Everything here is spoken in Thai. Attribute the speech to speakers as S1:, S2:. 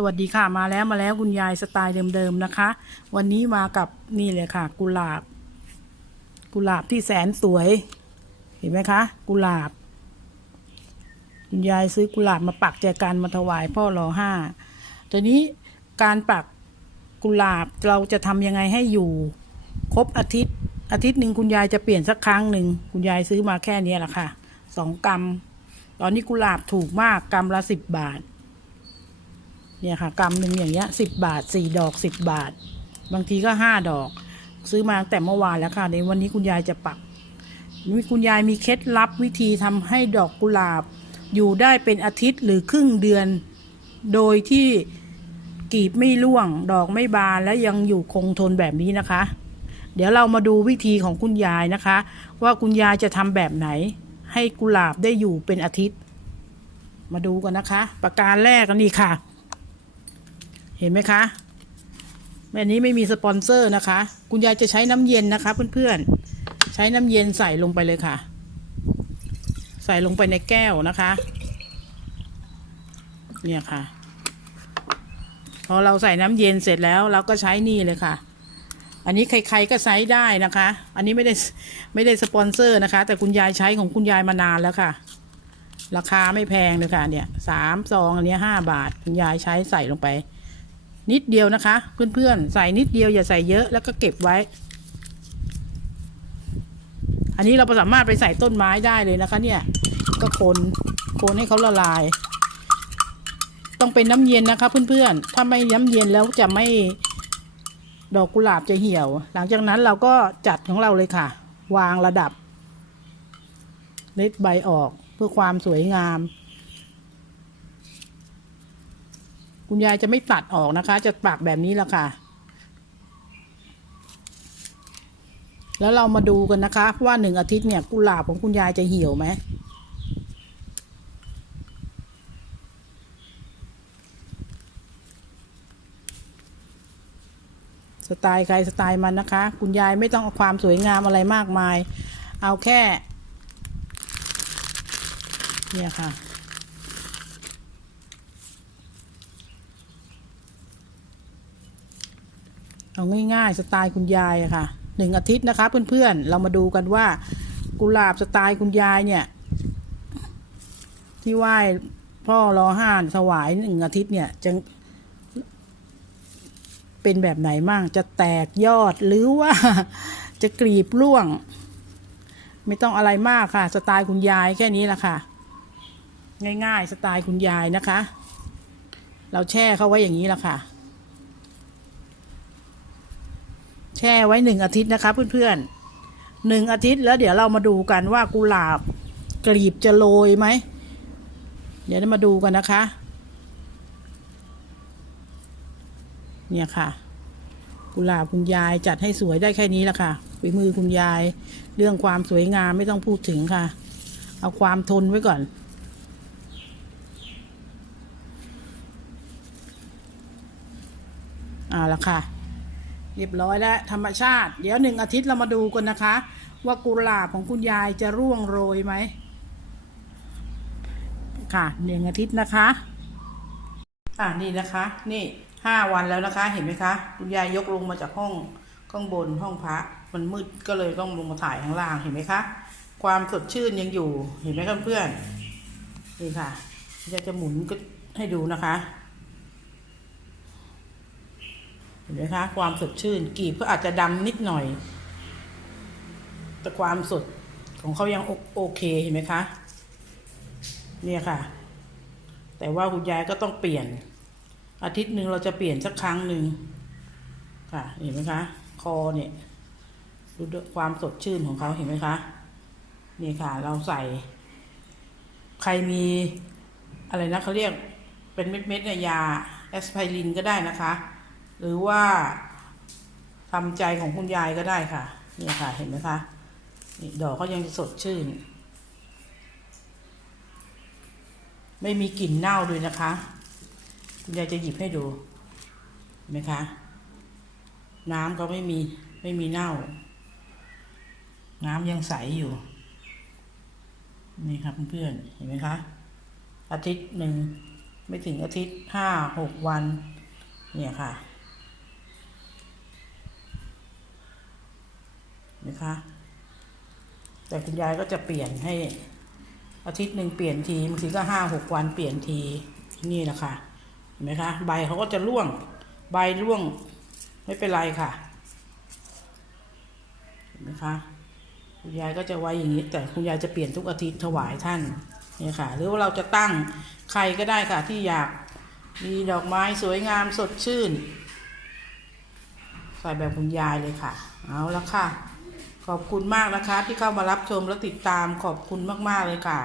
S1: สวัสดีค่ะมาแล้วมาแล้วคุณยายสไตล์เดิมๆนะคะ วันนี้มากับนี่เลยค่ะ กุหลาบ กุหลาบที่แสนสวย เห็นไหมคะ กุหลาบ คุณยายซื้อกุหลาบมาปักแจกันมาถวายพ่อรอห้าทีนี้การปักกุหลาบเราจะทำยังไงให้อยู่ ครบอาทิตย์ อาทิตย์หนึ่งคุณยายจะเปลี่ยนสักครั้งหนึ่งคุณยายซื้อมาแค่นี้แหละค่ะสองกรัมตอนนี้กุหลาบถูกมากกรัมละสิบบาท เนี่ยค่ะกำหนึ่งอย่างเงี้ยสิบบาทสี่ดอกสิบบาท บางทีก็ห้าดอก ซื้อมาตั้งแต่เมื่อวานแล้วค่ะในวันนี้คุณยายจะปักนี่คุณยายมีเคล็ดลับวิธีทำให้ดอกกุหลาบ อยู่ได้เป็นอาทิตย์หรือครึ่งเดือน โดยที่กีบไม่ร่วง ดอกไม่บานและยังอยู่คงทนแบบนี้นะคะ เดี๋ยวเรามาดูวิธีของคุณยายนะคะ ว่าคุณยายจะทำแบบไหน ให้กุหลาบได้อยู่เป็นอาทิตย์ มาดูกันนะคะ ประการแรกก็นี่ค่ะ เห็นไหมคะอันนี้ไม่มีสปอนเซอร์นะคะ คุณยายจะใช้น้ำเย็นนะคะเพื่อนๆ ใช้น้ำเย็นใส่ลงไปเลยค่ะ ใส่ลงไปในแก้วนะคะ เนี่ยค่ะ พอเราใส่น้ำเย็นเสร็จแล้วเราก็ใช้นี่เลยค่ะ อันนี้ใครๆก็ใช้ได้นะคะ อันนี้ไม่ได้ไม่ได้สปอนเซอร์นะคะ แต่คุณยายใช้ของคุณยายมานานแล้วค่ะ ราคาไม่แพงเลยค่ะเนี่ยสามซองอันนี้ห้าบาท คุณยายใช้ใส่ลงไป นิดเดียวนะคะ เพื่อนๆ ใส่นิดเดียวอย่าใส่เยอะแล้วก็เก็บไว้ อันนี้เราสามารถไปใส่ต้นไม้ได้เลยนะคะ เนี่ย ก็คนคนให้เขาละลาย ต้องเป็นน้ำเย็นนะคะ เพื่อนๆ ถ้าไม่น้ำเย็นแล้วจะไม่ดอกกุหลาบจะเหี่ยว หลังจากนั้นเราก็จัดของเราเลยค่ะ วางระดับเล็ดใบออกเพื่อความสวยงาม คุณยายจะไม่ตัดออกนะคะ จะปักแบบนี้แหละค่ะ แล้วเรามาดูกันนะคะ ว่าหนึ่งอาทิตย์เนี่ย กุหลาบของคุณยายจะเหี่ยวไหมสไตล์ใครสไตล์มันนะคะ คุณยายไม่ต้องเอาความสวยงามอะไรมากมาย เอาแค่ เนี่ยค่ะ เอาง่ายๆสไตล์คุณยายอะค่ะหนึ่งอาทิตย์นะคะเพื่อนๆเรามาดูกันว่า กุหลาบสไตล์คุณยายเนี่ย ที่ไหว้พ่อรอห้านถวายหนึ่งอาทิตย์เนี่ยจะเป็นแบบไหนมั่งจะแตกยอดหรือว่าจะกรีบร่วง ไม่ต้องอะไรมากค่ะ สไตล์คุณยายแค่นี้แหละค่ะ ง่ายๆ สไตล์คุณยายนะคะ เราแช่เขาไว้อย่างนี้แหละค่ะ แช่ไว้หนึ่งอาทิตย์นะคะเพื่อนๆหนึ่งอาทิตย์แล้วเดี๋ยวเรามาดูกันว่ากุหลาบกลีบจะโรยไหม เดี๋ยวมาดูกันนะคะ เนี่ยค่ะ กุหลาบคุณยายจัดให้สวยได้แค่นี้ละค่ะฝีมือคุณยาย เรื่องความสวยงามไม่ต้องพูดถึงค่ะ เอาความทนไว้ก่อน อ่าละค่ะ เรียบร้อยแล้วธรรมชาติ เดี๋ยวหนึ่งอาทิตย์เรามาดูกันนะคะ ว่ากุหลาบของคุณยายจะร่วงโรยไหมค่ะหนึ่งอาทิตย์นะคะอ่านี่นะคะ นี่ห้าวันแล้วนะคะ เห็นไหมคะคุณยายยกลงมาจากห้องข้างบนห้องพระมันมืดก็เลยต้องลงมาถ่ายข้างล่างเห็นไหมคะความสดชื่นยังอยู่เห็นไหมเพื่อนๆนี่ค่ะยายจะหมุนก็ให้ดูนะคะ เห็นไหมคะความสดชื่น กีบก็อาจจะดำนิดหน่อย แต่ความสดของเขายังโอเคเห็นไหมคะ เนี่ยค่ะ แต่ว่าคุณยายก็ต้องเปลี่ยน อาทิตย์หนึ่งเราจะเปลี่ยนสักครั้งหนึ่งค่ะ เห็นไหมคะ คอเนี่ยดูความสดชื่นของเขาเห็นไหมคะ นี่ค่ะ เราใส่ ใครมีอะไรนะเขาเรียกเป็นเม็ดๆเนี่ยยาแอสไพรินก็ได้นะคะ หรือว่าทำใจของคุณยายก็ได้ค่ะ นี่ค่ะเห็นไหมคะนี่ดอกเขายังสดชื่น ไม่มีกลิ่นเน่าด้วยนะคะ คุณยายจะหยิบให้ดูเห็นไหมคะ น้ำก็ไม่มีไม่มีเน่า น้ำยังใสอยู่ นี่ครับเพื่อนๆเห็นไหมคะ อาทิตย์หนึ่งไม่ถึงอาทิตย์ห้าหกวัน เนี่ยค่ะ นะคะ แต่คุณยายก็จะเปลี่ยนให้ อาทิตย์หนึ่งเปลี่ยนทีบางทีก็ห้าหกวันเปลี่ยนทีนี่แหละคะเห็นไหมคะ ใบเขาก็จะร่วง ใบร่วงไม่เป็นไรค่ะเห็นไหมคะคุณยายก็จะไว้อย่างนี้ แต่คุณยายจะเปลี่ยนทุกอาทิตย์ถวายท่านนี่ค่ะ หรือว่าเราจะตั้งใครก็ได้ค่ะที่อยากมีดอกไม้สวยงามสดชื่น ใส่แบบคุณยายเลยค่ะ เอาละค่ะ ขอบคุณมากนะคะ ที่เข้ามารับชมและติดตามขอบคุณมาก ๆ เลยค่ะ